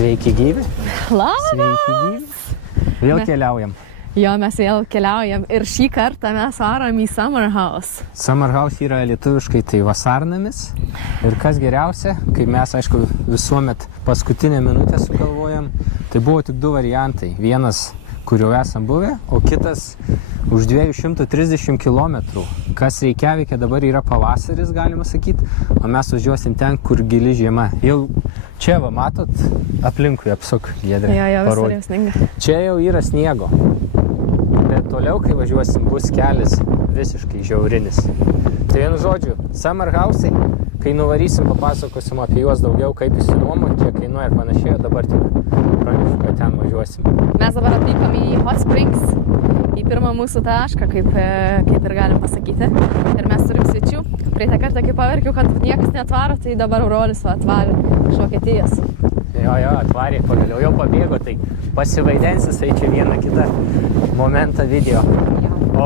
Sveiki gyvi. Labas! Sveiki gyvi. Vėl keliaujam. Jo, mes vėl keliaujam ir šį kartą mes varom į Summer House. Summer House yra lietuviškai tai vasarnamis. Ir kas geriausia, kai mes, aišku, visuomet paskutinę minutę sugalvojam, tai buvo tik du variantai. Vienas, kur jau esam buvę, o kitas už 230 km. Kas Reikjavike dabar yra pavasaris, galima sakyti, o mes važiuosim ten, kur gili žiema. Jau čia, va, matot, aplinkui apsuk, Giedrė. Jo, visur jau sninga. Čia jau yra sniego. Bet toliau, kai važiuosim, bus kelias visiškai žiaurinis. Tai vienu žodžiu, Summer House'ai, kai nuvarysim, papasakosim apie juos daugiau, kaip įsinuomoti, kiek kainuoja ir panašiai, o dabar tik pranešu, kad ten važiuosim. Mes dabar atvykom į Hot Springs, į pirmą mūsų tašką, kaip ir galim pasakyti. Ir mes turim svečių. Praeitą kartą, kai paverkiau, kad niekas neatvaro, tai dabar brolis atvarė iš Vokietijos. Jo, atvarė, pagaliau jau pabėgo, tai pasivaidensis, tai čia vieną kitą momentą video. O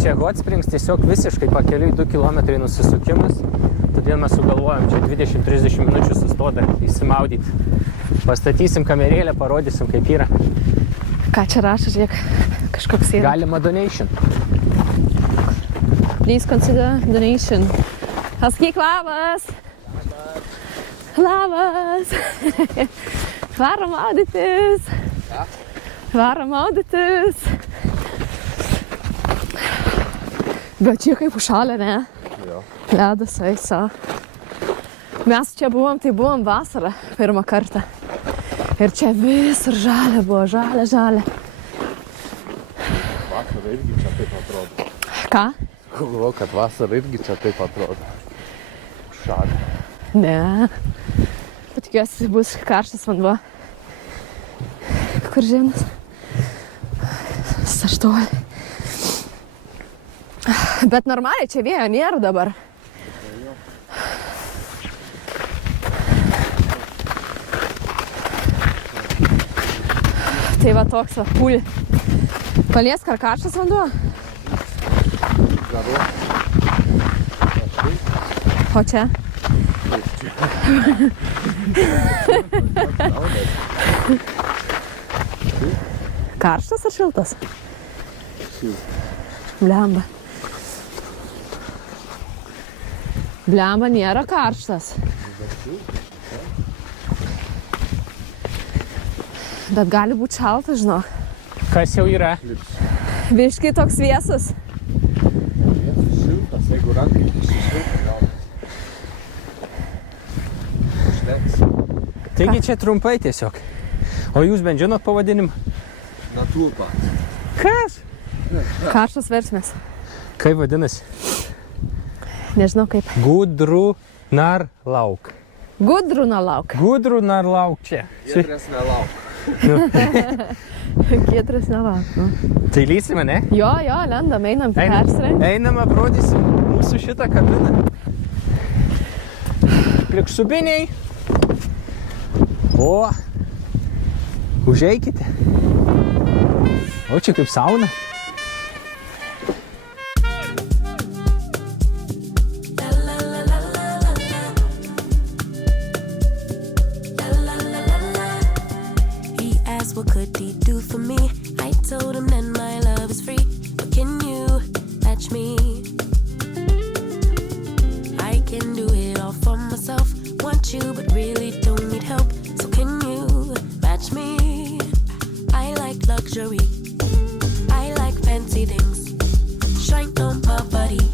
čia Hot Springs tiesiog visiškai pakeliui 2 km nusisukimas, todėl mes sugalvojom čia 20-30 minučių sustoti, įsimaudyti. Pastatysim kamerėlę, parodysim, kaip yra. Ką čia rašo, žiūrėk, kažkoks yra. Galima donation. Please consider donation. Pasakyk labas! Labas! Varom maudytis! Varom maudytis! Bet čia kaip užšalė, ne? Jo. Ledas eiso. Mes čia buvom, tai buvom vasarą pirmą kartą. Ir čia visur žalia buvo, žalia. Vasara irgi čia taip atrodo. Ką? Galvoju, kad vasara irgi čia taip atrodo. Šalia. Ne. Tikiuosi bus karštas vanduo. Kur žemės? Saštolė. Bet normaliai čia vėjo nėra dabar. Tai va toks va, pūlį. Paliesk, ar karštas vanduo? Garu. O čia? Karštas ar šiltas? Blemba. Blemba nėra karštas. Bet gali būti šaltas, žinok. Kas jau yra? Biškai toks vėsus. Šiltas, jeigu rankai šiltas gal. Užteks. Taigi čia trumpai tiesiog. O jūs bent žinot pavadinimą? Naturpark. Kas? Karštas versmės. Kaip vadinasi? Nežinau kaip. Gudrunarlauk. Gudrunarlauk. Gudrunarlauk čia. Giedrės nelauk. Giedrės nelauk. Nu. Tai lysime, ne? Jo, lendam, einam persirengti. Einam, aprodysim mūsų šitą kabiną. Pliksubiniai. O, užeikite. O čia kaip sauna. What could he do for me? I told him that my love is free. But can you match me? I can do it all for myself. Want you but really don't need help. So can you match me? I like luxury. I like fancy things. Shine on my body.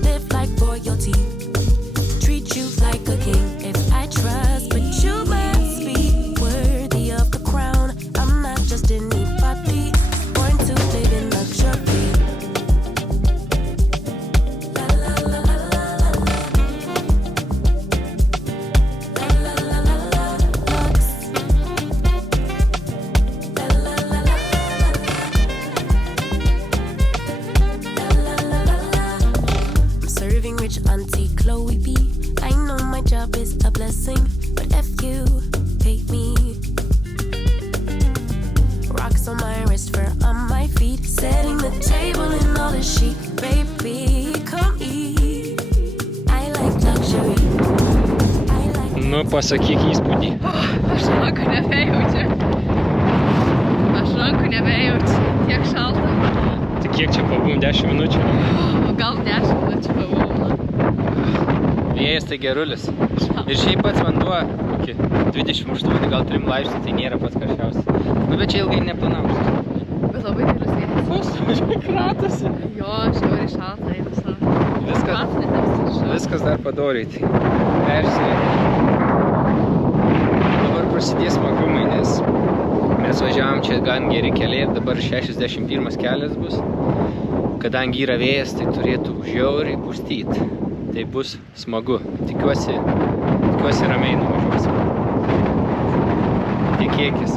Live like royalty. Treat you like a king. If I trust, but you must be worthy of the crown. I'm not just anybody, born to live in luxury. La la la la la la. La la la la la. Lux. La la la la la. La la la la. I'm serving rich Auntie Chloe B. I know my job is a blessing, but if you hate me. Rocks on my wrist, fur on my feet. Setting the table in all the chic. Baby, come eat. I like luxury. I like... Nu, pasakyk įspūdį. Aš vakare nebejaučiu. Tiek šalta. Tai kiek čia pabuvom, 10 minučių? Gal 10 minučių pabuvom. Vėjas tai gerulis. Ir šiaip pats vanduo, kokį 28, gal 3 laipsnių, tai nėra pats karščiausias. Nu, bet čia ilgai neplanausiu. Bet labai geras vėjas. Kratosi. Jo, žiauriai šalta, eina savo. Viskas dar padoriai. Tai persireikia. Dabar prasidės smagumai, nes mes važiavom čia gan geri keliai ir dabar 61 kelias bus. Kadangi yra vėjas, tai turėtų žiauriai pustyti. Tai bus smagu. Tikiuosi ramiai nuvažiuosim. Tikėkis.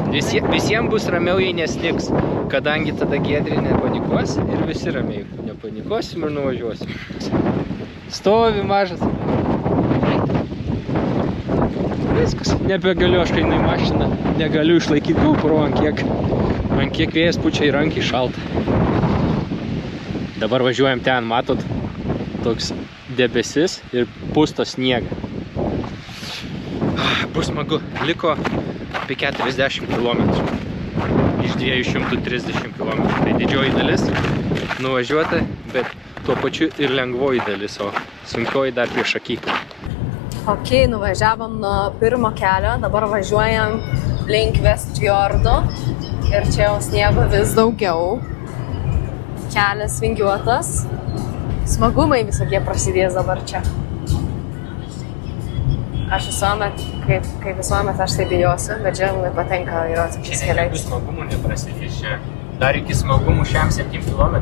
Visiems bus ramiau, jei nesliks, kadangi tada Giedrė nepanikuos ir visi ramiai nepanikuosim ir nuvažiuosim. Stovi mažas. Viskas. Nebegaliu aš, kai į mašiną negaliu išlaikyti GoPro, ant kiek vėjas pučia į rankai šalta. Dabar važiuojam ten, matot, toks debesis ir pusto sniegą. Bus smagu. Liko apie 40 km iš 230 km. Tai didžioji dalis nuvažiuota, bet tuo pačiu ir lengvoji dalis, o sunkioji dar prieš akį. Ok, nuvažiavom nuo pirmo kelio, dabar važiuojam link Vestfjordo ir čia jau sniego vis daugiau. Kelias vingiuotas. Smagumai visokie prasidės dabar čia. Aš visuomet, kaip visuomet aš tai bijosiu, bet čia man patinka yra tokiais keliais. Šiandien smagumų neprasidės čia. Dar iki smagumų šiam 7 km.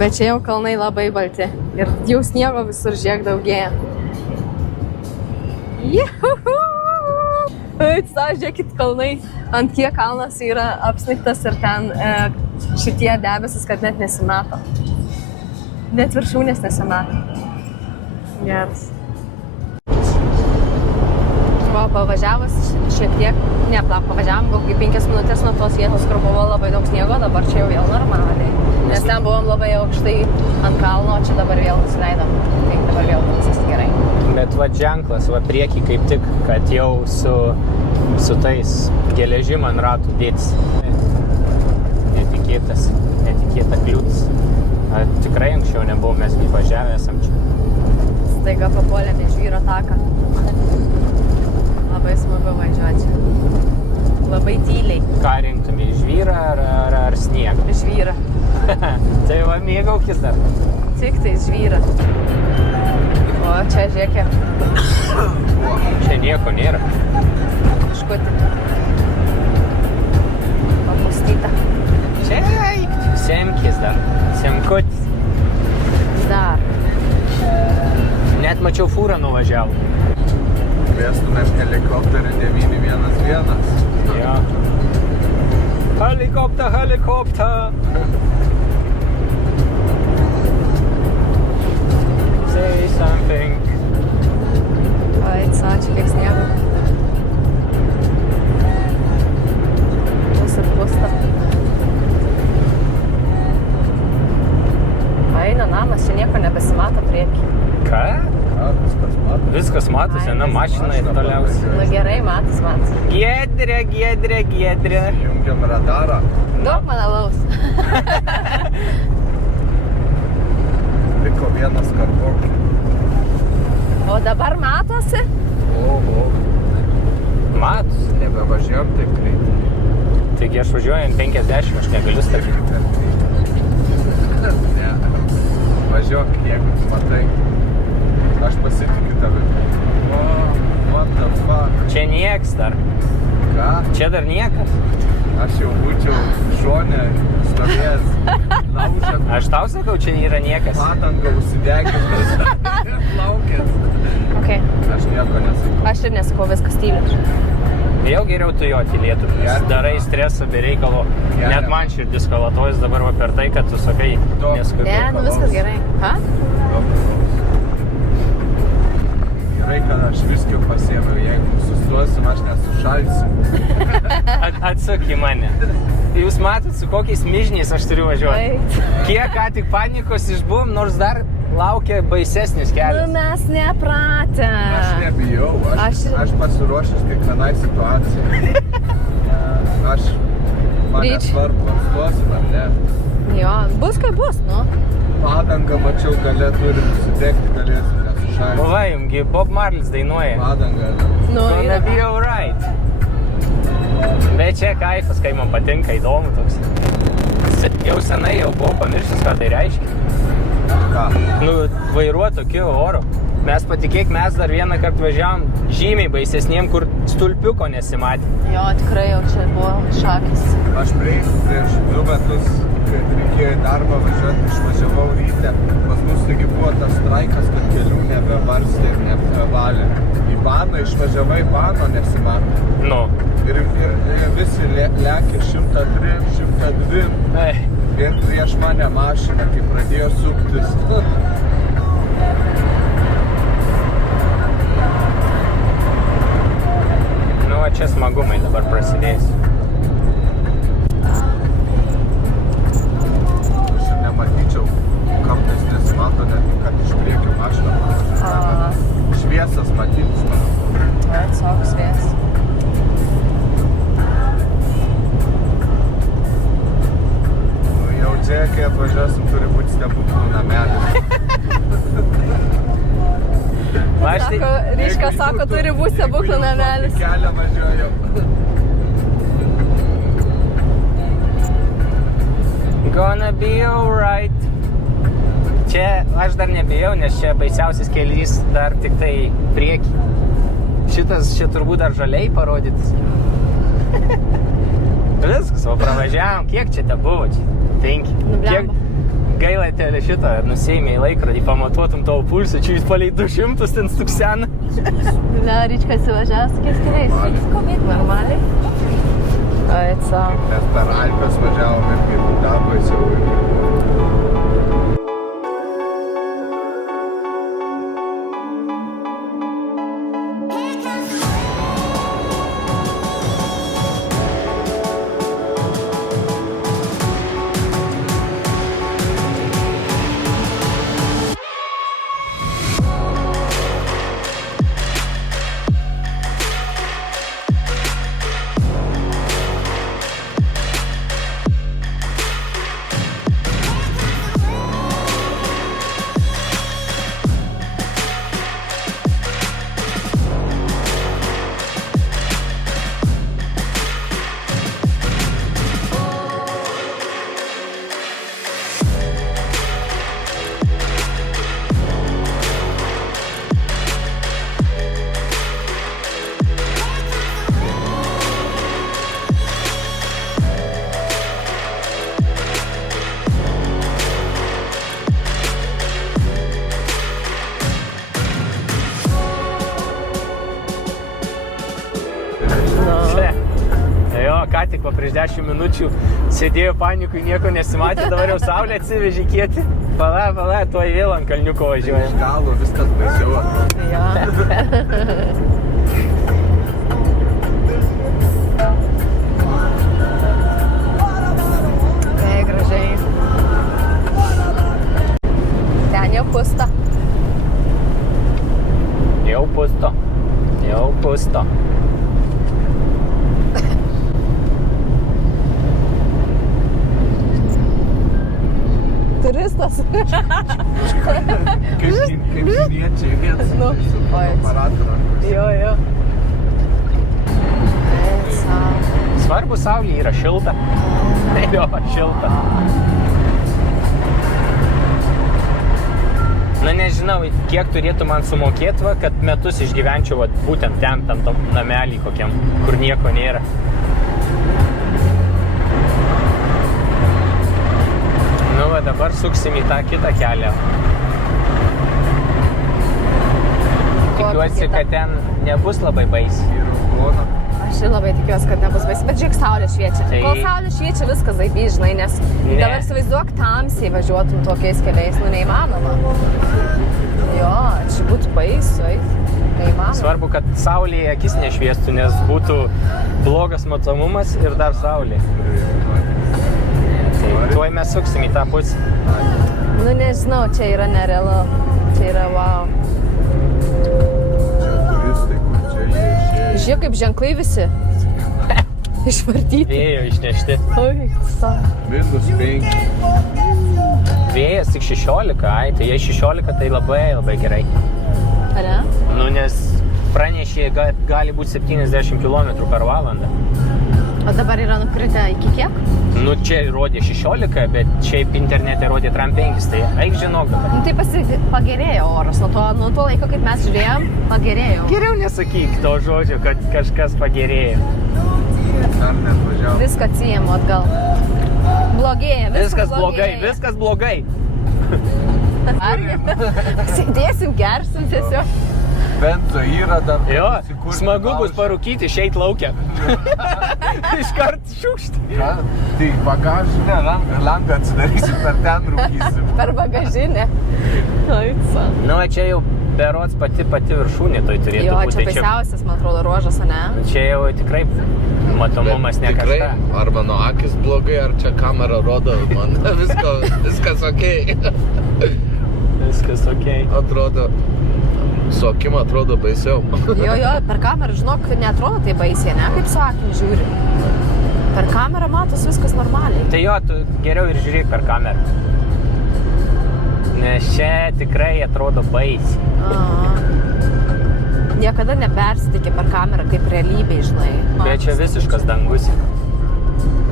Bet čia jau kalnai labai balti ir jau sniego visur žiek daugėja. Juhu! Žiūrėkit kalnai, ant kiek kalnas yra apsnigtas ir ten šitie debesis, kad net nesimato. Net viršūnės nesimato. Geras. Va, pavažiavus šiek tiek, pavažiavom gal 5 minutės nuo tos vietos, kur buvo labai daug sniego, dabar čia jau vėl normaliai. Nes ten buvom labai aukštai ant kalno, čia dabar vėl nusileidom. Tai dabar vėl viskas gerai. Bet va ženklas, va priekį kaip tik, kad jau su tais geležim ant ratų dėtis. Netikėta kliūtis. Tikrai anksčiau nebuvo, mes važiavę esam čia. Staiga papuolėme į žvyro taką. Labai smagu važiuoti. Labai tyliai. Ką rinktumė, žvyrą ar sniegą? Žvyrą. Tai va mėgaukis dar. Tik tai žvyrą. O čia žiūrėkė. Čia nieko nėra. Škutį. Papustyta. Čia semkis dar. Semkutis. Dar. Net mačiau fūrą nuvažiavau. Kviestumėm helikopterį 911. Jo. Helikopter! Say something. Oi, ačiū, kiek sniego. Pusta. Eina namas, čia nieko nebesimato priekį. Ką? Viskas mato. Viskas matosi, sena mašina ir toliausiai. Nu gerai, matas. Giedrė. Jungiam radarą. Daug man alaus. Liko vienas karbokė. O dabar matosi? Oho. Matosi. Nebevažiuojam taip greitai. Taigi aš važiuoju ant 50, aš negaliu stabdyti. Ne. Važiuok, jeigu tu matai. Aš pasitikiu tavim. What the fuck? Čia nieks dar. Ką? Čia dar niekas. Aš jau būčiau šone stovėjęs. Aš tau sakau, čia yra niekas. Patangą užsidegęs. Laukęs. Ok. Aš nieko nesakau. Aš ir nesakau, viskas tyliai. Vėl geriau tu jo tylėtum, nes darai stresą be reikalo. Net man širdis kalatojas dabar va per tai, kad tu sakai neskubi. Ne, nu viskas gerai. Ha? Gerai, kad aš viskio pasiėmiau, jeigu sustosim, aš nesušalsiu. Atsuk į mane. Jūs matot, su kokiais mižniais aš turiu važiuoti. Kiek ką tik panikos išbuvom, nors dar laukia baisesnis kelias. Nu mes nepratę. Aš nebijau, aš pasiruošęs kiekvienai situacijai. Man Ryč. nesvarbu, ar stosim ar ne. Jo, bus kaip bus, nu. Padangą mačiau, gale turim sudegti, galėsim nesušaiti. Buvai, jumgi Bob Marlis dainuoja. Padangą. Nu, Gonna yra. be alright. Bet čia kaifas, kai man patinka, įdomu toks. Jau senai jau buvau pamiršęs, ką tai reiškia. Ką? Nu, vairuot tokiu oru. Mes patikėk, mes dar vieną kartą važiavom žymiai baisesniem, kur stulpiuko nesimatė. Jo, tikrai jau čia buvo šakis. Aš prieš 2 metus, kai reikėjo į darbą važiuoti, išvažiavau ryte. Pas mus taigi buvo tas straikas, kad kelių nebevarstė ir nebevalė. Į baną išvažiavai, bano nesimatė. Nu. Ir visi lėkė 103, 102. Ei. Vien prieš mane mašiną, kai pradėjo suktis. Nu, va čia smagumai dabar prasidės. Aš ir nematyčiau, kartais nesimato net, kad iš priekio mašiną pravažiuoja. Šviesas matytis, manau. Tiesiog svės. Nu, jau čia, kai atvažiuosim, turi būti stebuklų namelis. Sako, Ryška sako, turi būti stebuklų namelis. Kelią važiuojam. Gonna be alright. Čia aš dar nebijau, nes čia baisiausias kelys dar tik tai prieki. Šitas čia turbūt dar žaliai parodytas. Viskas, o pravažiavom. Kiek čia te buvo? 5. Kiek gaila tele šitą nuseimė į laikrodį, pamatuotum tavo pulsą, čia jūs palei 200 ten stuksena. Ne, Ryčka įsivažiavęs tokiais keliais. Normaliai. Aica. Mes per Alpes važiavom ir kaip Budapoj siaurai. Ką tik va prieš 10 minučių sėdėjo panikui, nieko nesimatė, dabar jau saulė atsivežė kieti. Pala, tuoj vėl ant kalniuko važiuoja. Iš galo viskas baisiau atrodo. Jo. Ei, gražiai. Ten jau pusta. Jau pusto. Turistas. Kaip žiniečiai viens Nu, su oi. fotoaparatu rankose. Jo. Svarbu, saulė yra šilta. Jo, šilta. Na nežinau, kiek turėtų man sumokėti, va, kad metus išgyvenčiau va, būtent ten, tam namelį kokiam, kur nieko nėra. Nu va, dabar suksim į tą kitą kelią. Tikiuosi, kad ten nebus labai baisi. Ir raudona. Aš ir labai tikiuosi, kad nebus baisi, bet žiūrėk, saulė šviečia. Tai- Kol saulė šviečia, viskas zaibį, žinai, nes Ne. dabar įsivaizduok tamsiai važiuotum tokiais keliais, nu neįmanoma. Jo, čia būtų baisu, neįmanoma. Svarbu, kad saulėje akis nešviestų, nes būtų blogas matomumas ir dar saulė. Tai tuoj mes suksim į tą pusę. Nu nežinau, čia yra nerealu. Čia yra wow. Čia turistai, kur čia jie išėjo. Žiūrėk, kaip ženklai visi. Išvartyti. Vėjo išnešti. Oi, sa. -5. Vėjas tik 16, tai jei 16, tai labai gerai. Ar ne? Nu, nes pranešė, gali būti 70 km per valandą. O dabar yra nukritę iki kiek? Nu, čia rodė 16, bet šiaip internete rodė tram 5, tai eik žinok dabar. Nu, tai pagerėjo oras. Nuo to laiko, kaip mes žiūrėjom, pagerėjo. Geriau nesakyk to žodžio, kad kažkas pagerėjo. Dar neatvažiavo. Viską atsijėmu atgal. Blogėja, Viskas blogai. Argi? Sėdėsim, gersim tiesiog. Benzo yra dar. Jo, susikurti smagu bus laužą. parūkyti, išeit laukia. Iškart šiukšti. Ką? Tai bagažinę langą atsidarysim, per ten rūkysim. Per bagažinę. Oi, sa. Nu, čia jau berods pati viršūnė tai turėtų Jo, būti. čia baisiausias, man atrodo, ruožas, o ne? Čia jau tikrai matomumas ne Tikrai, kažką. arba nuo akis blogai, ar čia kamera rodo, man viskas okei. Viskas okei. Atrodo, su akim atrodo baisiau. Jo, per kamerą, žinok, neatrodo tai baisiai, ne? Kaip su akim žiūri. Per kamerą matos viskas normaliai. Tai jo, tu geriau ir žiūrėk per kamerą. Nes čia tikrai atrodo baisiai. Niekada nepersitikė per kamerą kaip realybėj, žinai. Bet čia visiškas dangus.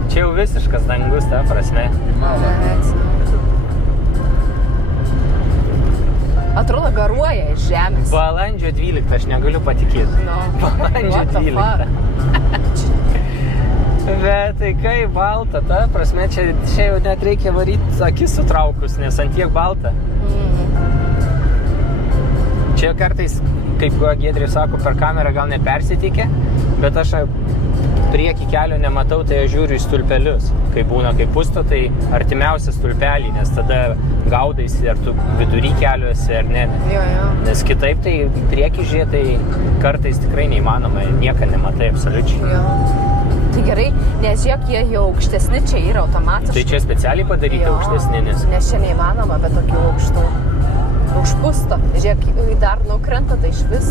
Čia jau visiškas dangus, ta prasme. Atrodo, garuoja iš žemės. Balandžio 12, aš negaliu patikėti. No. Balandžio What the 12. Bet tai kaip balta, ta prasme, čia jau net reikia varyti akis sutraukus, nes ant tiek balta. Čia kartais, kaip Giedrė sako, per kamerą gal nepersitikė, bet aš priekį kelio nematau, tai aš žiūriu į stulpelius. Kai būna kaip pusto, tai artimiausia stulpelį, nes tada gaudaisi, ar tu vidury keliuosi, ar ne. Jo. Nes kitaip tai priekį žiūrėti, tai kartais tikrai neįmanoma, nieką nematai absoliučiai. Jo. Tai gerai, nes žiūrėk, jie jau aukštesni čia yra automatiškai. Tai čia specialiai padaryti aukštesni, nes... Nes čia neįmanoma, bet tokių aukštų. Užpusto. Žiūrėk, dar nukrenta, tai iš vis.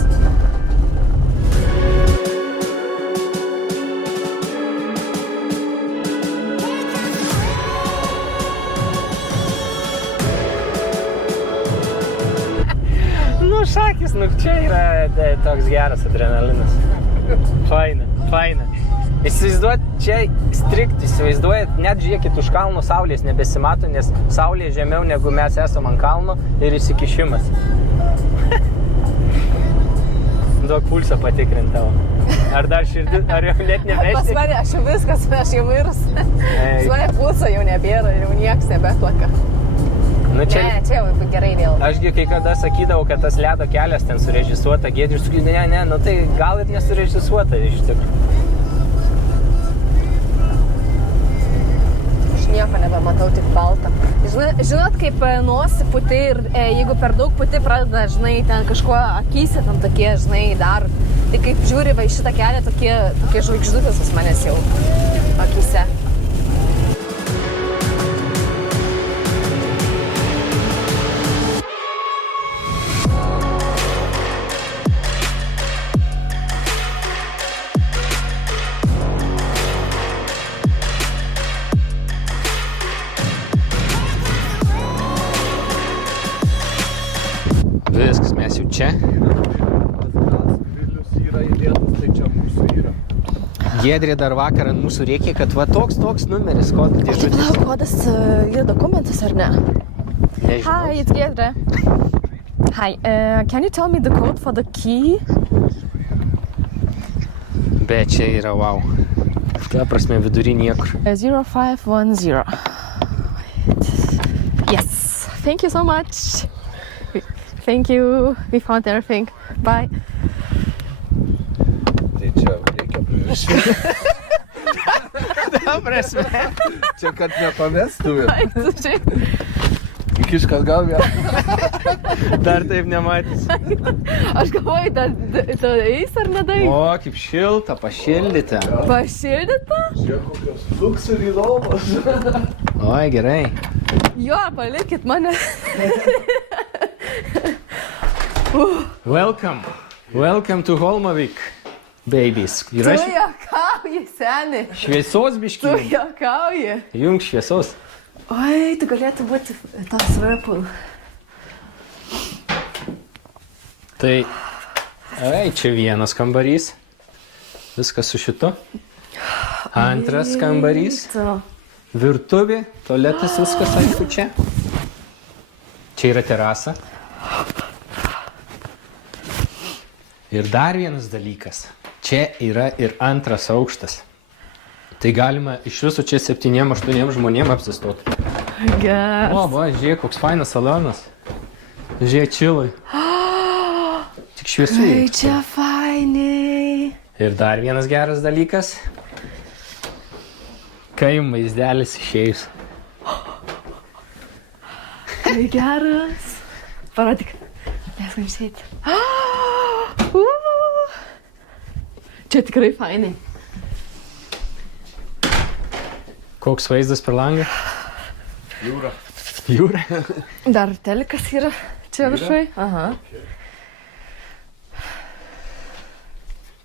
Nu, šakis, čia yra toks geras adrenalinas. Faina. Įsivaizduojat, čia strikt, įsivaizduojat, net žiūrėkit, už kalno saulės nebesimato, nes saulė žemiau negu mes esam ant kalno ir įsikišimas. Duok pulsą patikrint tavo. Ar dar širdis, ar jau net nebešti? Pas mane, aš jau viskas, aš jau mirus. Pas mane pulso jau nebėra, jau nieks nebeplaka. Nu, čia jau gerai vėl. Ašgi kai kada sakydavau, kad tas ledo kelias ten surežisuota, Giedrius sakydavo, ne, nu tai gal ir nesurežisuota iš tikrųjų. Nieko nebematau, tik baltą. Žinot, kaip nosį puti ir jeigu per daug puti pradeda, žinai, ten kažkuo akyse, ten tokie, žinai, dar. Tai kaip žiūri va į šitą kelią, tokie žvaigždutės pas manęs jau akyse. Viskas, mes jau čia. Vilnius yra įdėtas, tai čia mūsų yra. Giedrė dar vakar ant mūsų rėkė, kad va toks numeris, kodų dėžutės. Kodas yra dokumentas, ar ne? Nežinau. Hi, it's Giedrė. Hi, can you tell me the code for the key? Bet čia yra wow. Ta prasme vidury niekur. 0510. Yes, thank you so much. Thank you, we found everything. Bye. Tai čia reikia prirašyti. Ta prasme. Čia kad nepamestumėm. Baigtų šiaip. Įkišk atgal vėl. Dar taip nematys. Aš galvoju, tu eis ar nedai? O, kaip šilta, pašildyta. Pašildyta? Žiūrėk, kokios luksurių lovos. Oi, gerai. Jo, palikit mane. Welcome to Holmavik. babies. Tu Yra juokauji, seni. šviesos Tu biškį. juokauji. Jung šviesos. Oi, tu galėtų būti tas Whirlpool. Tai, čia vienas kambarys. Viskas su šitu. Antras kambarys. Tu. Virtuvė, tualetas, viskas aišku čia. Čia yra terasa. Ir dar vienas dalykas. Čia yra ir antras aukštas. Tai galima iš viso čia 7-8 žmonėm apsistoti. Geras. O, žiūrėk, koks fainas salonas. Žiūrėk, čilui. Tik šviesų. Tai čia fainiai. Ir dar vienas geras dalykas. Kai vaizdelis išėjus. Tai geras. Parodyk. Mes galim išeiti. Čia tikrai fainai. Koks vaizdas per langą? Jūra. Jūra. Dar telikas yra čia viršui. Aha.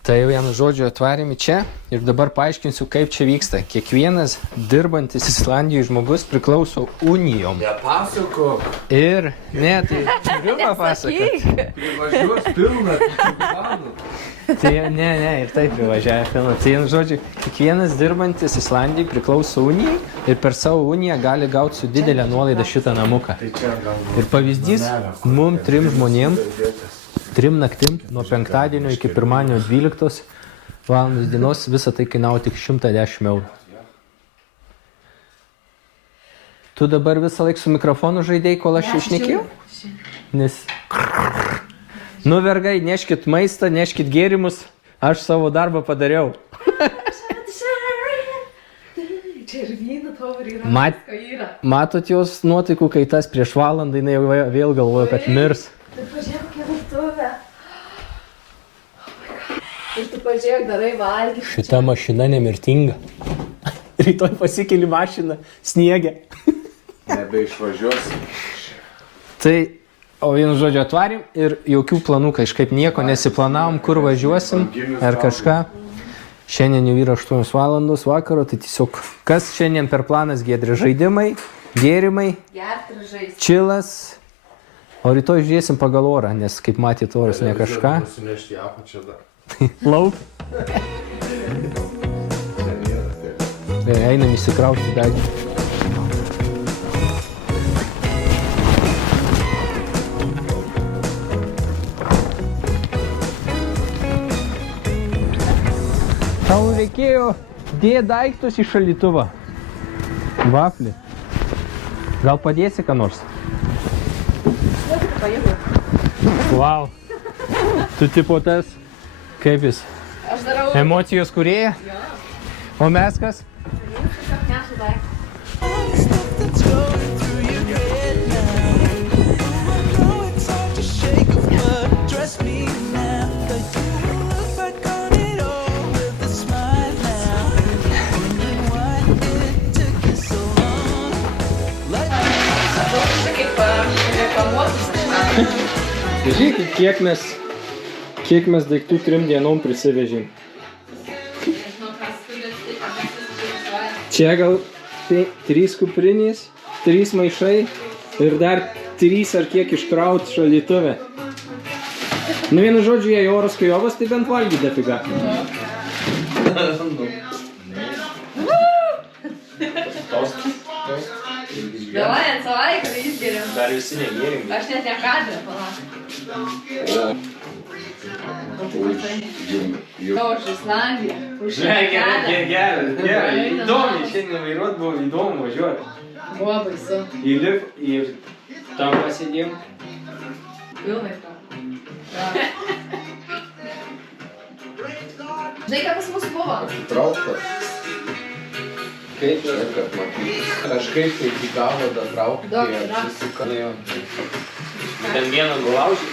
Tai jau vienu žodžiu atvarėme čia ir dabar paaiškinsiu, kaip čia vyksta. Kiekvienas dirbantis Islandijoje žmogus priklauso unijom. Nepasakok. Ir, ne, tai turiu papasakoti. Privažiuos pilną. Tai ne, ir taip privažiavę pilną. Tai vienu žodžiu, kiekvienas dirbantis Islandijoje priklauso unijai ir per savo uniją gali gauti su didelę nuolaidą šitą namuką. Ir pavyzdys, mum 3 žmonėm 3 naktim, nuo penktadienio iki pirmadienio 12 valandos dienos, visą tai kainavo tik 110 eurų. Tu dabar visą laiką su mikrofonu žaidėjai, kol aš išnekėjau? Nes... Nu, vergai, neškit maistą, neškit gėrimus, aš savo darbą padariau. Čia ir vyno taurė yra. Matot jos nuotaikų kaitas prieš valandą, jinai vėl galvoja, kad mirs. Tai pažiūrėk, kokia virtuvė. Ir tu pažiūrėk, darai valgyti. Šita mašina nemirtinga. Rytoj pasikeli mašiną, sniegė. Nebeišvažiuos. Tai, o vienu žodžiu atvarėm ir jokių planų kažkaip nieko nesiplanavom, kur važiuosim ar kažką. Šiandien jau yra 8 valandos vakaro, tai tiesiog kas šiandien per planas Giedrė? Žaidimai, gėrimai, Gerti ir žaisti. čilas. O rytoj žiūrėsim pagal orą, nes kaip matėt oras ne kažką. Nusinešti apačią dar. Lauk. Einam įsikrauti daiktą. Tau reikėjo dėti daiktus į šaldytuvą. Vaflį. Gal padėsi ką nors? Wow. Tu tipo tas, kaip jis? Aš darau. Emocijos kūrėja? O mes kas? Tiesiog nešu daiktą. Žiūrėkit, kiek mes daiktų 3 dienom prisivežėm. Čia gal 3 kuprinės, 3 maišai ir dar 3 ar kiek iškrauti šaldytuve. Nu vienu žodžiu, jei oras kajovas, tai bent valgyti dafiga. Davai ant savaitę išgeriam. Dar visi negėrim. Aš net nekadrę, palauk. Tau už Islandiją. Gerai. Įdomiai, šiandien vairuot buvo įdomu važiuoti. Buvo baisu. Įlip ir tam pasidėjom. Pilnai to. Žinai, ką pas mus buvo? Trauktas. Kaip čia, kad matytis? Kažkaip tai iki galo da traukti, kai apsisuka. Ten vieną gulaužį.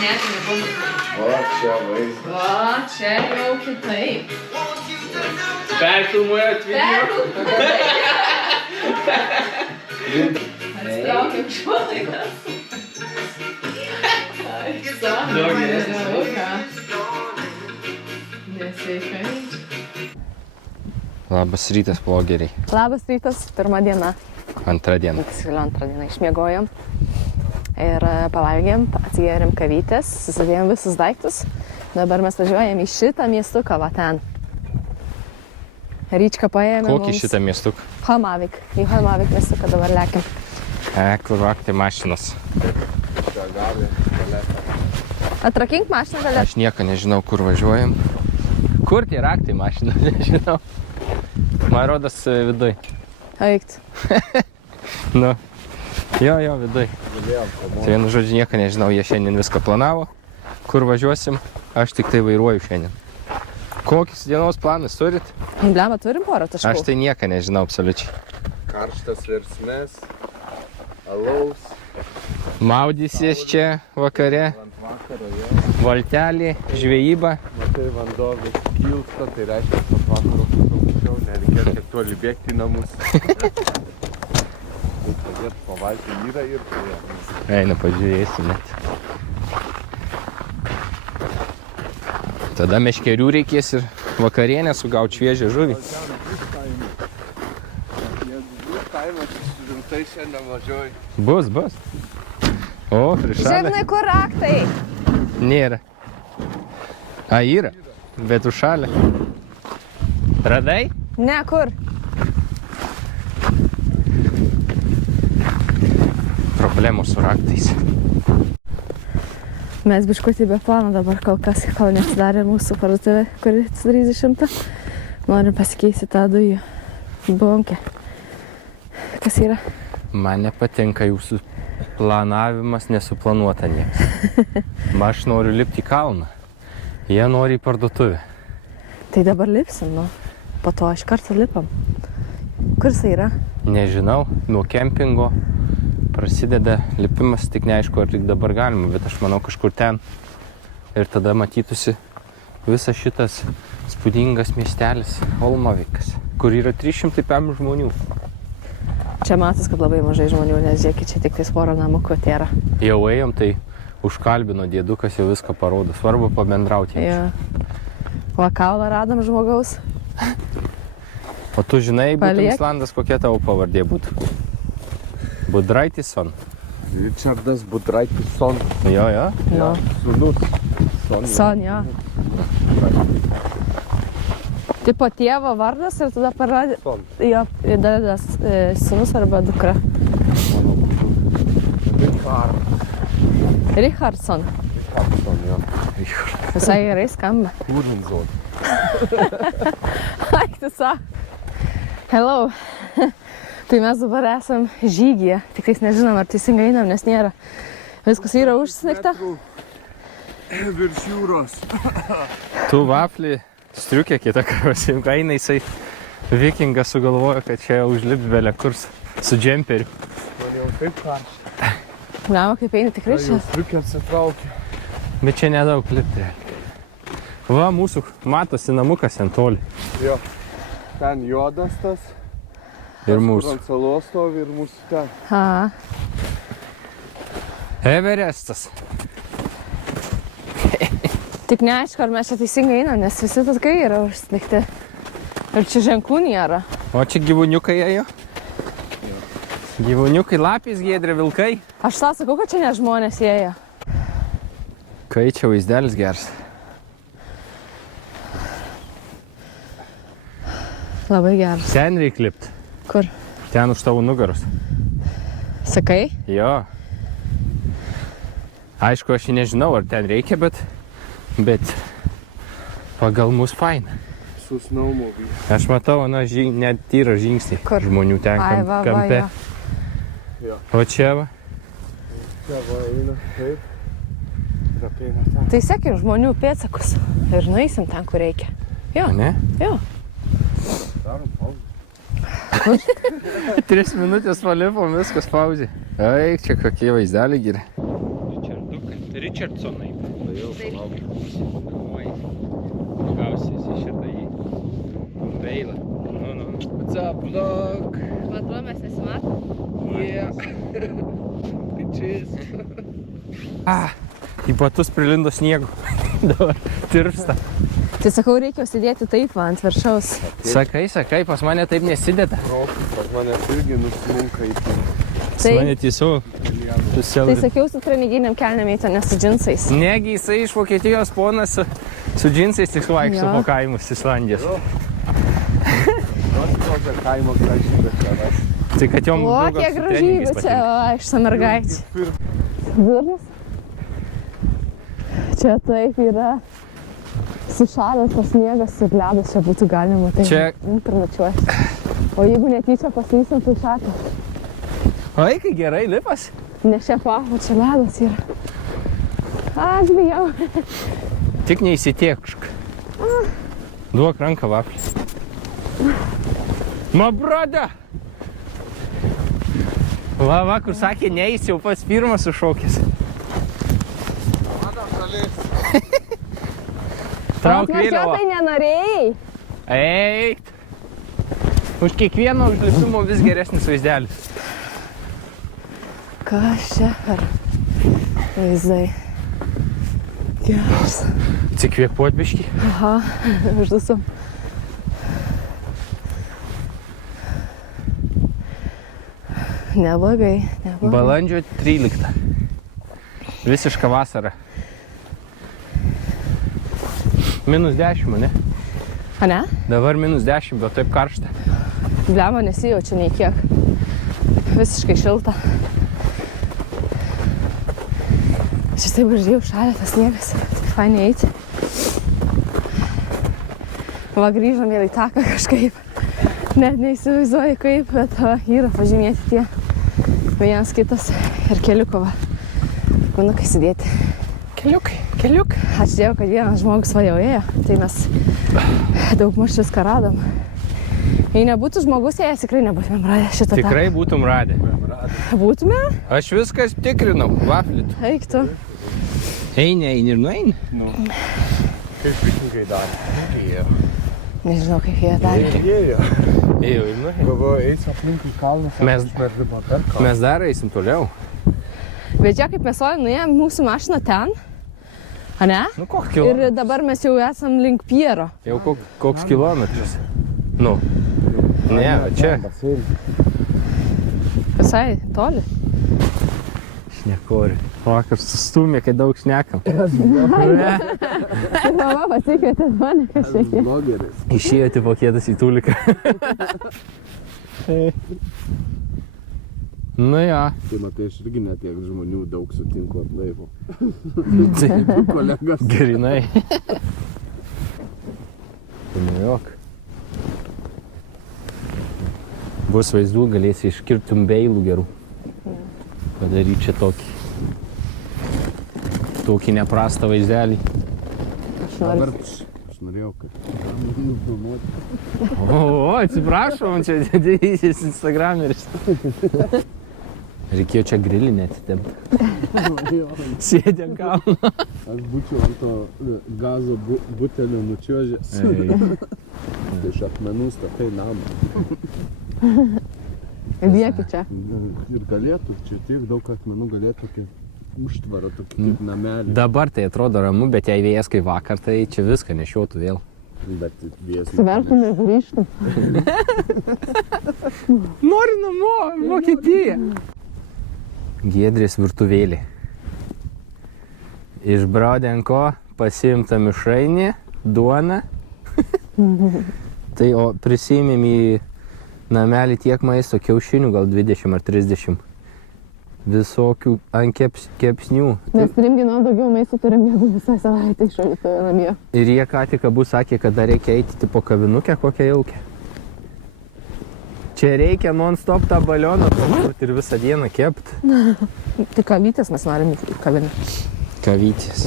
Ne, tai nebuvo. O, čia vaizdas. O, čia jau kitaip. Perfilmuojat video. Atsitraukiam šuolaikas. Ai, savo. Labas rytas, blogeriai. Labas rytas, pirma diena. Antra diena. Tiksliau, antrą dieną išmiegojom. Ir pavalgėm, atsigėrėm kavytės, susidėjom visus daiktus. Dabar mes važiuojam į šitą miestuką, va ten. Ryčką paėmė Kokį šitą miestuką? Hamavik. Į Hamavik miestuką dabar lekiam. Kur vakti mašinos. Čia gali galėti. Atrakink mašiną galėt. Aš nieko nežinau, kur važiuojam. Kur tie raktai mašinos, nežinau. Man rodas viduj. Eikt. Nu, jo, viduj. Galėjom Tai vienu žodžiu, nieko nežinau, jie šiandien viską planavo. Kur važiuosim, aš tik tai vairuoju šiandien. Kokis dienos planas turit? Blema, turim porą taškų. Aš tai nieko nežinau absoliučiai. Karštas versmės, alaus, Maudysies čia vakare, ant vakaro, jo. valtelį, žvejyba. Matai, vanduo vis kilsta, tai reiškia, kad vakaro aukščiau, nereikės tiek toli bėgti į namus. Tai padėt pavalti yra ir tai. Eina, pažiūrėsim net. Tada meškerių reikės ir vakarienę sugauti šviežią žuvį. Jeigu kaimas rimtai šiandien važiuoju. Bus. O, prišalė. Žinai, kur raktai? Nėra. Yra, bet užšalė. Radai? Ne, kur? Problemos su raktais. Mes biškutį be plano dabar kol neatsidarė mūsų parduotuvė, kuri 30. Norim pasikeisti tą dujų bonkę. Kas yra? Man nepatinka jūsų planavimas, nesuplanuota niekas. Aš noriu lipti į kalną. Jie nori į parduotuvę. Tai dabar lipsim, nu. Po to iš karto lipam. Kur jisai yra? Nežinau, nuo kempingo prasideda lipimas, tik neaišku, ar tik dabar galima, bet aš manau kažkur ten. Ir tada matytųsi visas šitas spūdingas miestelis Holmavikas, kur yra 305 žmonių. Čia matos, kad labai mažai žmonių, nes žiūrėkit, čia tik tais porą namukų tėra. Jau ėjom, tai užkalbino dėdukas, jau viską parodo. Svarbu pabendrauti. Jo. Va, kaulą radom žmogaus. O tu žinai, būtum Paliek. Islandas, kokia tavo pavardė būtų? Budraitison. Richardas Budraitison. Jo. Nu. Sūnus. Son, jo. Tipo tėvo vardas ir tada parodė. Son. Jo, dadas sūnus arba dukra. Richardson. Richardson, jo. Visai gerai skamba. Kūrinzon. Ai, tu sa. Hello. Tai mes dabar esam žygyje. Tik tais nežinom, ar teisingai einam, nes nėra. Viskas yra užsnigta. Virš jūros. Tu vaflį striukė kitą karosį. Eina jisai vikingas sugalvojo, kad čia užlips belė kurs su džemperiu. Man jau taip karšta. Blema, kaip eini tikrai čia. Jau striukė atsitraukė. Bet čia nedaug lipti. Va, mūsų matosi namukas ant toli. Jo. Ten juodas tas. Ir Kur mūsų. ant salos stovi ir mūsų ten. A, Everestas. tik neaišku, ar mes čia teisingai einam, nes visi taskai yra užsnigti. Ir čia ženklų nėra. O čia gyvūniukai ėjo? Gyvūniukai, lapės, giedrė, vilkai. Aš tą sakau, kad čia ne žmonės ėjo. Kai čia vaizdelis geras. Labai geras. Ten reikia lipti. Kur? Ten už tavo nugaros. Sakai? Jo. Aišku, aš nežinau, ar ten reikia, bet pagal mus fain. Su snowmobile. Aš matau, net tyra žingsnį. Kur? Žmonių ten Ai, va, kampe. jo. Jo. O čia va. Čia va eina taip. Ir apeina ten. Tai sekim žmonių pėdsakus ir nueisim ten, kur reikia. Jo, Ne? jo. Darom pauzę. 3 minutės palipom, viskas pauzė. Eik, čia kokie vaizdeliai geri. Richardsonai. Tai jau palauk. Gausiasi šitą į beilą. What's up, vlog? Matau, mes nesimatom. Yeah. Bitches. Į batus prilindo sniegu. Dabar tirpsta. Tai sakau, reikia sėdėti taip va, ant viršaus. Sakai, pas mane taip nesideda. Pas manęs irgi nusmunka į tai. Pas Tai, mane tiesiog tai susiaurina. sakiau, su treninginiam kelniam eiti, ne su džinsais. Negi jisai iš Vokietijos ponas su džinsais tik vaikšto Jo. po kaimus Islandijos. Nors kokia kaimo gražybė čia. Tai kad jom O, daugiau kiek su gražybė treningais čia, patinka. o, iš tą mergaitį. Durnas. Čia taip yra sušalęs tas sniegas ir ledas, čia būtų galima tai Čia- internačiuoti. O jeigu netyčia paslysim, tai šaką. Oi, kai gerai lipas. Ne šefa, o čia ledas yra. Aš bijau. Tik neįsitiekšk. Duok ranką vaflį. Ma brada! Va, kur sakė, neįs jau pas pirmas sušaukęs. Mano šalis. Trauk Nors jo vėliavą. tai nenorėjai. Eik! Už kiekvieno užlipimo vis geresnis vaizdelis. Kas čia per vaizdai? Geras. Atsikvėpuot biškį. Aha, uždusom. Neblogai, neblogai. Balandžio 13. Visiška vasara. -10, ne? A ne? Dabar -10, bet taip karšta. Blemo nesijaučiu nei kiek. Visiškai šilta. Šis taip gražiai užšalė tas sniegas. Taip fainai eiti. Va, grįžom vėl į taką kažkaip. Net neįsivaizduoju kaip, bet va, yra pažymėti tie vienas kitas ir keliuko va. Kunukai sėdėti. Keliukai, keliukai. Ačiū Dievui, kad vienas žmogus va jau ėjo, tai mes daug maž viską radom. Jei nebūtų žmogus ėjęs, tikrai nebūtumėm radę šitą Tikrai būtum radę. taką. Būtume? Aš viskas tikrinau, vaflitų. Eik tu. Eini ir nueini. Nu. Kaip vikingai darė. Nežinau, kaip jie darė. Ėjo. Ėjau ir nueini. Galvoju, eis aplinkui kalną. Mes dar eisim toliau. Bet čia kaip mes nuėjom mūsų mašiną ten, a ne? Nu, koks kilometras? Ir dabar mes jau esam link Piero. Jau koks kilometras. Nu. Ne, va čia. Visai toli. Šnekori. Vakar sustumė, kai daug šnekam. Tai mama pasikvietė mane kažkiek. Blogeris. Išėjo tipo kėdas į tuliką. Nu jo. Tai matai, aš irgi netiek žmonių daug sutinku ant laivo. Tai Kolegas. grinai. Tai nejok. Bus vaizdų, galėsi iškirptum beilų gerų. Padaryti čia tokį neprastą vaizdelį. Dabar aš norėjau, kad nufilmuoti. O, atsiprašom, čia didysis instagrameris. Reikėjo čia grilinę atitempti. Sėdė ant kalno. Aš būčiau ant to gazo butelio nučiuožęs. Iš akmenų statai namą. Lieki čia. Ir galėtų, čia tiek daug akmenų galėtų tokį užtvarą, tokį kaip namelį. Dabar tai atrodo ramu, bet jei vėjas kaip vakar, tai čia viską nešiotų vėl. Bet vėjas. Suvertum ir grįžtum. Noriu namo, Vokietija. Giedrės virtuvėlė. Išbraudė ant ko, pasiimta mišrainė, duona. Tai o prisiėmėm į namelį tiek maisto, kiaušinių gal 20 ar 30. Visokių ant kepsnių. Mes 3 dienų daugiau maisto turim negu visą savaitę iš šalitojo namie. Ir jie ką tik abu sakė, kad dar reikia eiti tipo kavinukę kokią jaukę. Čia reikia non-stop tą balioną pabūt ir visą dieną kept. Tai kavytės mes norim į kavinę. Kavytės.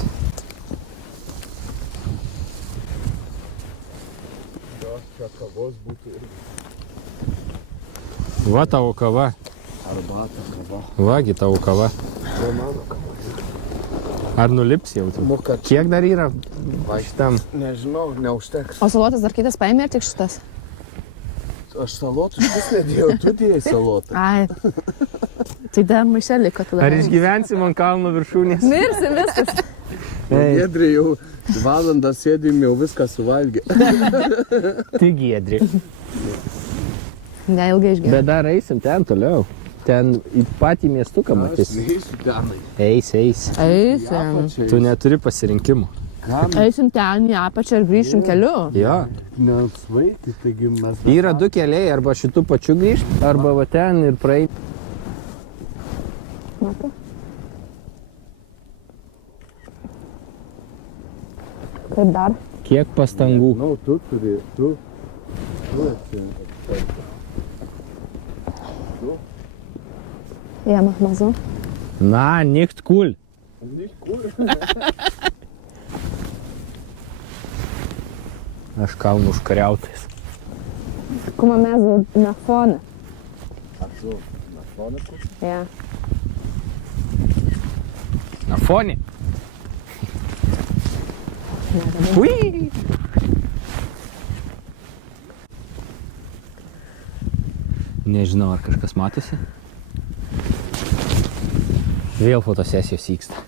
Čia kavos būtų irgi. Va tavo kava. Arbata, kava. Vagi tavo kava. Tai mano kava. Ar nulips jau tu? Nu, kad Kiek dar yra šitam? nežinau, neužteks. O salotas dar kitas paėmė ir tik šitas? Aš salotų šis nedėjau, tu dėjai salotą. Ai. Tai dar maišelį liko tada. Ar išgyvensim ant kalno viršūnės? Mirsim viskas. Giedrė jau valandą sėdim, jau viską suvalgė. Tik Giedrė. Neilgai išgyvenu. Bet dar eisim ten toliau. Ten į patį miestuką matys. neįsiu tenai. Eis. Eisim. Tu neturi pasirinkimų. Eisim ten į apačią ir grįšim keliu. Jo. Nesvaiti, taigi mes... Yra du keliai, arba šitų pačių grįžt, arba va ten ir praeit. Kaip dar? Kiek pastangų. Nu, tu turi, tu esi. Ja, mach mal so. Na, nicht cool. Aš kalnų užkariautais. Guck mal mehr so nach vorne. Ach so, nach vorne gucken? Ja. Na fone. Ui! Nežinau, ar kažkas matosi. Vėl fotosesijos vyksta.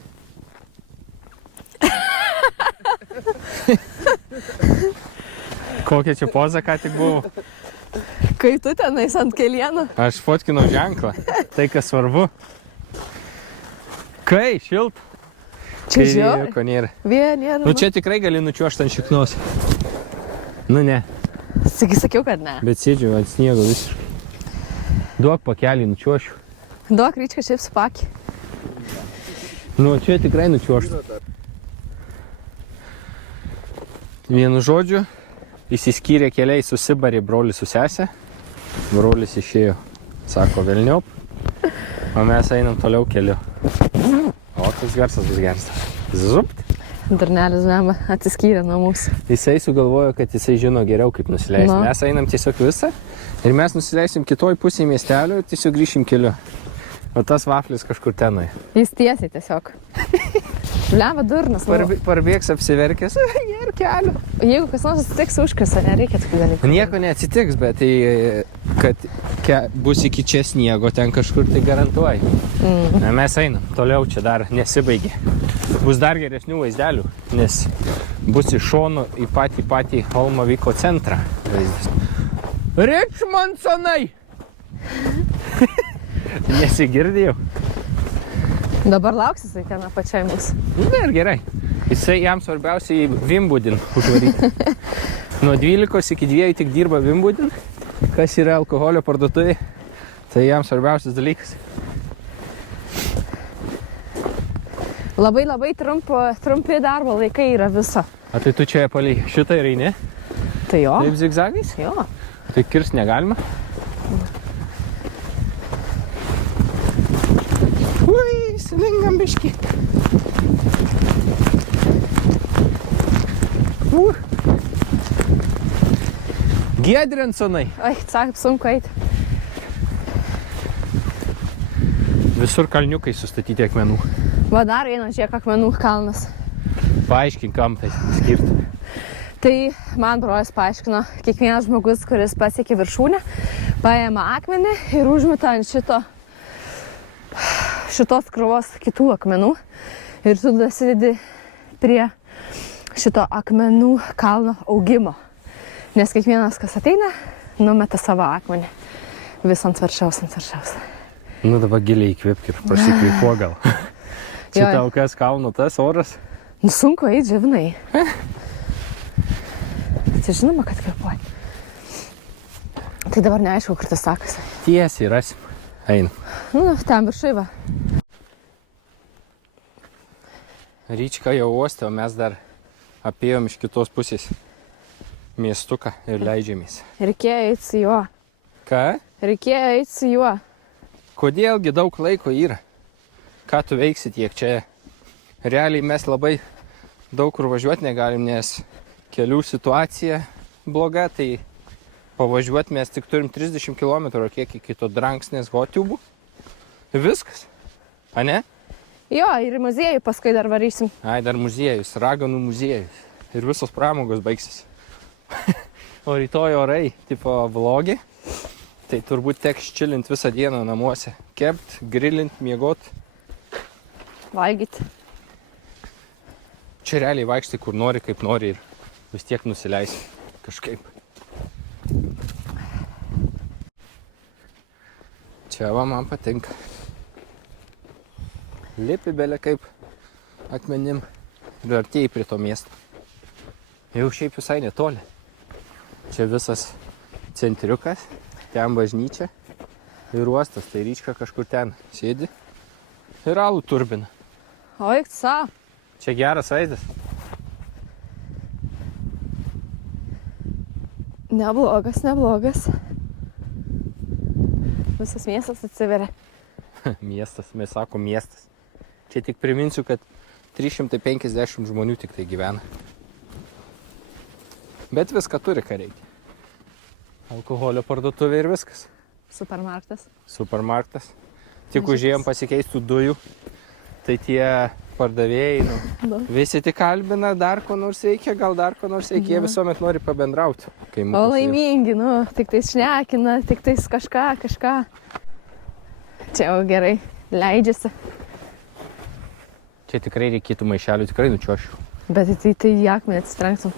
Kokia čia poza ką tik buvo? Kai tu tenais ant kelienų. Aš fotkinau ženklą. Tai kas svarbu. Kai šilta. Čia žiauriai. Ko nėra. Nėra. Nu čia tikrai gali nučiuošti ant šiknos. Nu ne, Sakiau, kad ne. bet sėdžiu ant sniego visiškai. Duok pakelį, nučiuošiu. Duok ryčką šiaip supakį. Nu čia tikrai nučiuoštų. Vienu žodžiu, išsiskyrė keliai, susibarė brolis su sesė. Brolis išėjo, sako, velniop. O mes einam toliau keliu. O tas garsas bus geras. Zupt. Darnelis Vemba atsiskyrė nuo mūsų. Jisai sugalvojo, kad jisai žino geriau, kaip nusileisti. Nu. Mes einam tiesiog visą ir mes nusileisim kitoj pusėje miestelio ir tiesiog grįšim keliu. O tas vaflis kažkur tenai. Jis tiesiai tiesiog. Vemba durnas. Parbėgs apsiverkęs ir keliu. Jeigu kas nors atsitiks užkasa, nereikia tokių dalykų. Nieko neatsitiks, bet tai, kad bus iki čia sniego, ten kažkur tai garantuoju. Na, mes einam, toliau čia dar nesibaigė. Bus dar geresnių vaizdelių, nes bus iš šono į patį Holmaviko centrą vaizdas. Richmondsonai! Nesigirdėjau. Dabar lauksis tai ten apačiai mūsų. Na ir gerai. Jisai jam svarbiausiai Wimbudin užvaryti. Nuo 12 iki 2 tik dirba Wimbudin, kas yra alkoholio parduotuvė. Tai jam svarbiausias dalykas. Labai trumpi darbo laikai yra viso. A tai tu čia palei šitą ir eini? Tai jo. Taip zigzagais? Jo. Tai kirst negalima? Ui, slingam biškį. Giedrinsonai. Ai, kaip sunku eiti. Visur kalniukai sustatyti akmenų. Va dar eina, žiūrėk, akmenų kalnas. Paaiškink, kam tai skirti. Tai man brolis paaiškino, kiekvienas žmogus, kuris pasiekia viršūnę, paima akmenį ir užmeta ant šitos krūvos kitų akmenų. Ir tu dasidedi prie šito akmenų kalno augimo. Nes kiekvienas, kas ateina, numeta savo akmenį. Vis ant viršaus. Nu dabar giliai įkvėpk ir prasikvėpuo gal. Čia Jo. tau kas kalno tas oras? Nu sunku eiti, žinai. Tai žinoma, kad kvėpuoji. Tai dabar neaišku, kur tas sakasi. Tiesiai rasim. Einam. Nu, ten viršai va. Ryčka jau uostė, o mes dar apėjom iš kitos pusės miestuką ir leidžiamės. Reikėjo eiti su juo. Ką? Reikėjo eiti su juo. Kodėlgi daug laiko yra? Ką tu veiksi tiek čia? Realiai mes labai daug kur važiuoti negalim, nes kelių situacija bloga, tai pavažiuoti mes tik turim 30 km kiek iki to Dranksnės Hotiubų. Viskas. A ne? Jo, ir į muziejų paskui dar varysim. Ai, dar muziejus, raganų muziejus. Ir visos pramogos baigsis. O rytoj orai, tipo vlogi. Tai turbūt teks čilint visą dieną namuose. Kept, grilint, miegot. Valgyti. Čia realiai vaikštai kur nori, kaip nori ir vis tiek nusileisi kažkaip. Čia va man patinka. Lipi belė kaip akmenim ir artėjai prie to miesto. Jau šiaip visai netoli. Čia visas centriukas, ten bažnyčia ir uostas, tai Ryčka kažkur ten sėdi ir alų turbina. O eik tu savo. Čia geras vaizdas. Neblogas. Visas miestas atsiveria. Miestas, mes sakom miestas. Čia tik priminsiu, kad 350 žmonių tik tai gyvena. Bet viską turi, ką reikia. Alkoholio parduotuvė ir viskas. Supermarktas. Tik užėjom pasikeistų dujų. Tai tie pardavėjai, visi tik kalbina, dar ko nors reikia, jie visuomet nori pabendrauti. O laimingi, tik tais šnekina, tik tais kažką. Čia jau gerai, leidžiasi. Čia tikrai reikėtų maišelių, tikrai nučiošiu. Bet tai į akmenį atsitrenksim.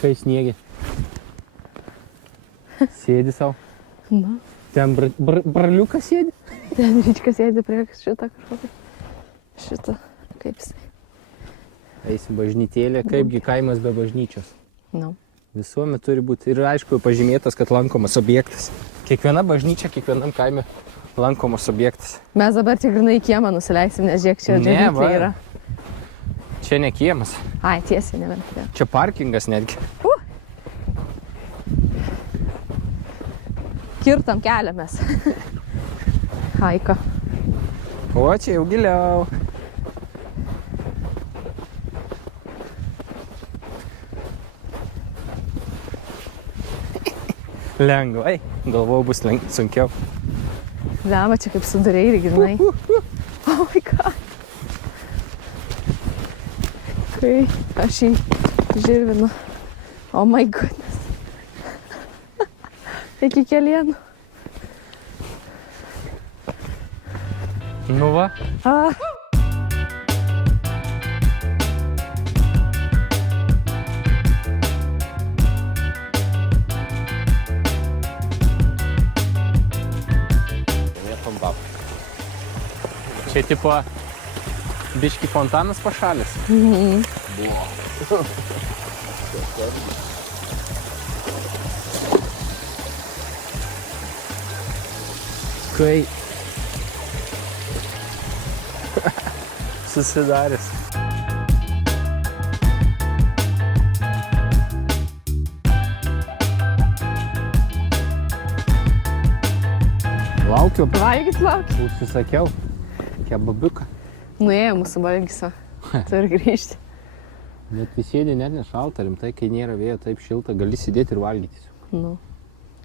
Kai sniegi. Sėdi savo. Ten braliukas sėdi. Ten Ryčka sėdi prie šitą kažkokį. Šitą, kaip jisai. Eisim bažnytėlė, kaipgi kaimas be bažnyčios. Visuomet turi būti. Ir aišku, pažymėtas, kad lankomas objektas. Kiekviena bažnyčia, kiekvienam kaime lankomas objektas. Mes dabar tik grinai į kiemą nusileisim, nes žiūrėk, čia džiavyklė yra. Čia ne kiemas. Ai, tiesiai, nebent. Čia parkingas netgi. Kirtam kelią mes. Haika. O čia jau giliau. Lengvai. Galvojau, bus sunkiau. Lema, čia kaip sudariai ir grinai. Oh my god. Kai aš jį žirvinu. Oh my goodness. Iki kelienų. Nu va. Čia tipo biški fontanas pašalis. Buvo. Kai susidaręs. Laukiu. Valgyt laukiu. Užsisakiau kebabiuką. Nuėjo mūsų valgyso. Turi grįžti. Bet vis sėdi net nešalta, rimtai, kai nėra vėjo taip šilta, gali sėdėti ir valgyti.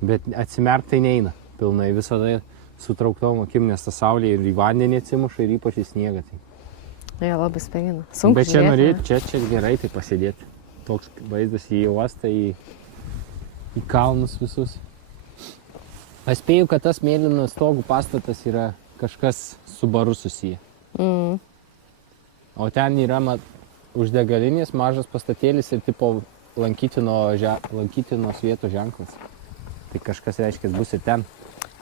Bet atsimerkt tai neina pilnai, visada sutrauktom akim, nes ta saulė ir į vandenį atsimuša ir ypač į sniegą. Jie labai spegina. Sunku bet čia norėt, čia gerai tai pasėdėti. Toks vaizdas į uostą, į kalnus visus. Aš spėju, kad tas mėlyno stogų pastatas yra kažkas su baru susiję. O ten yra už degalinės mažas pastatėlis ir tipo lankytinos vietos ženklas. Tai kažkas reiškia bus ir ten.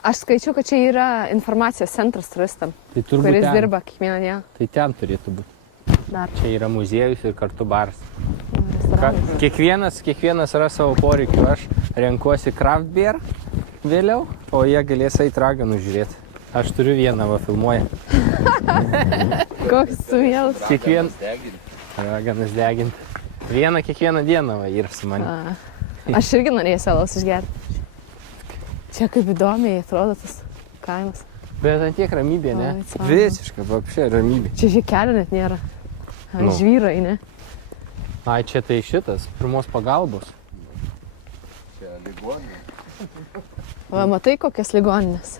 Aš skaičiu, kad čia yra informacijos centras turistam, tai kuris ten dirba kiekvieną dieną. Tai ten turėtų būti. Čia yra muziejus ir kartu baras. Kiekvienas yra savo poreikių. Aš renkuosi craft beer vėliau, o jie galės eiti raganų žiūrėti. Aš turiu vieną, va, filmuoja. Koks tu mielas. Raganas deginti. Vieną kiekvieną dieną va, yra su manim. Aš irgi norėjau salos išgerti. Čia kaip įdomiai atrodo tas kaimas. Bet ant tiek ramybė, ne? Visiškai, apšė ramybė. Čia žikelio net nėra. Žvyrai, ne? Ai, čia tai šitas, pirmos pagalbos. Čia ligoninė. O, matai kokias ligoninės?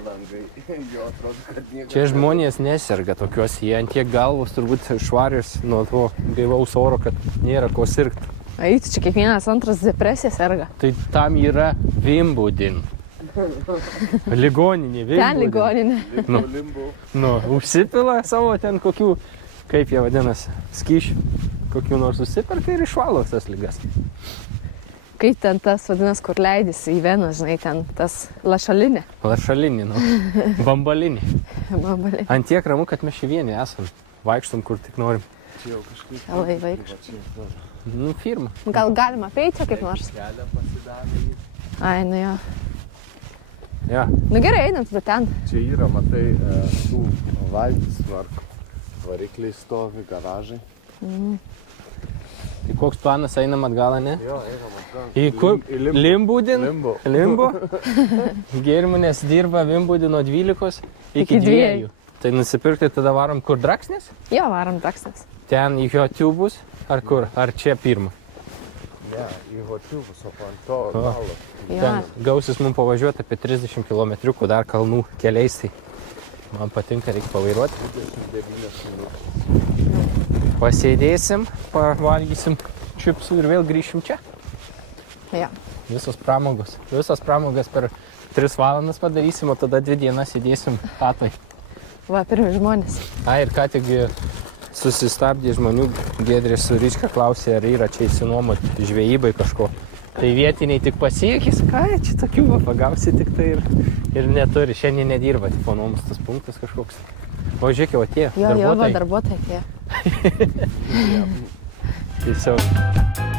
Langai. Jo, atrodo, kad niekas... Čia žmonės neserga tokios, jie ant tiek galvos turbūt švarius nuo to gaivaus oro, kad nėra ko sirgti. Ai, čia kiekvienas antras depresija serga. Tai tam yra Wimbledon. Ligoninė, vėl. Ten ligoninė. Nu, užsipila savo ten kokių, kaip jie vadinasi, skyšių, kokių nors užsiperka ir išvalo tas ligas. Kaip ten tas vadinas, kur leidėsi į veną, žinai, ten tas lašalinė. Lašalinį, nu, bambalinį. Bambalė. Ant tiek ramu, kad mes šivieni esam. Vaikštum, kur tik norim. Čia jau kažkaip. Laivai kažkaip. Nu, firma. Gal galima apeiti kaip nors? Kelią pasidavė. Ai, nu jo. Ja. Nu gerai, einam tada ten. Čia yra, matai, tų valtis tvarko. Varikliai stovi, garažai. Tai koks planas, einam atgal, ne? Jo, einam atgal. Į kur? Limbudin? Limbo. Limbo? Gėrimonės dirba Vimbudin nuo 12 iki Iki 2. Tai nusipirkti tada varom kur Draksnės? Jo, varom Draksnės. Ten į Hotiubus? Ar kur? Ar čia pirma? Ne, į Hotiubus, o ant to O. galo. Jo. Ten gausis mums pavažiuoti apie 30 km dar kalnų keliais, tai man patinka, reikia pavairuoti. 29 minutės. Pasėdėsim, pavalgysim čipsų ir vėl grįšim čia. Jo. Visas pramogas per 3 valandas padarysim, o tada 2 dienas sėdėsim patai. Va, pirmi žmonės. A, ir ką tik susistabdė žmonių, Giedrė su Ryčka klausė, ar yra čia įsinuomoti žvejybai kažko. Tai vietiniai tik pasiekis, ką čia tokių va, pagausi tik tai ir neturi, šiandien nedirba, tipo nuomus tas punktas kažkoks. O žiūrėk, jau atėjo Jo, va, darbuotojai. darbuotojai atėjo. Tiesiog.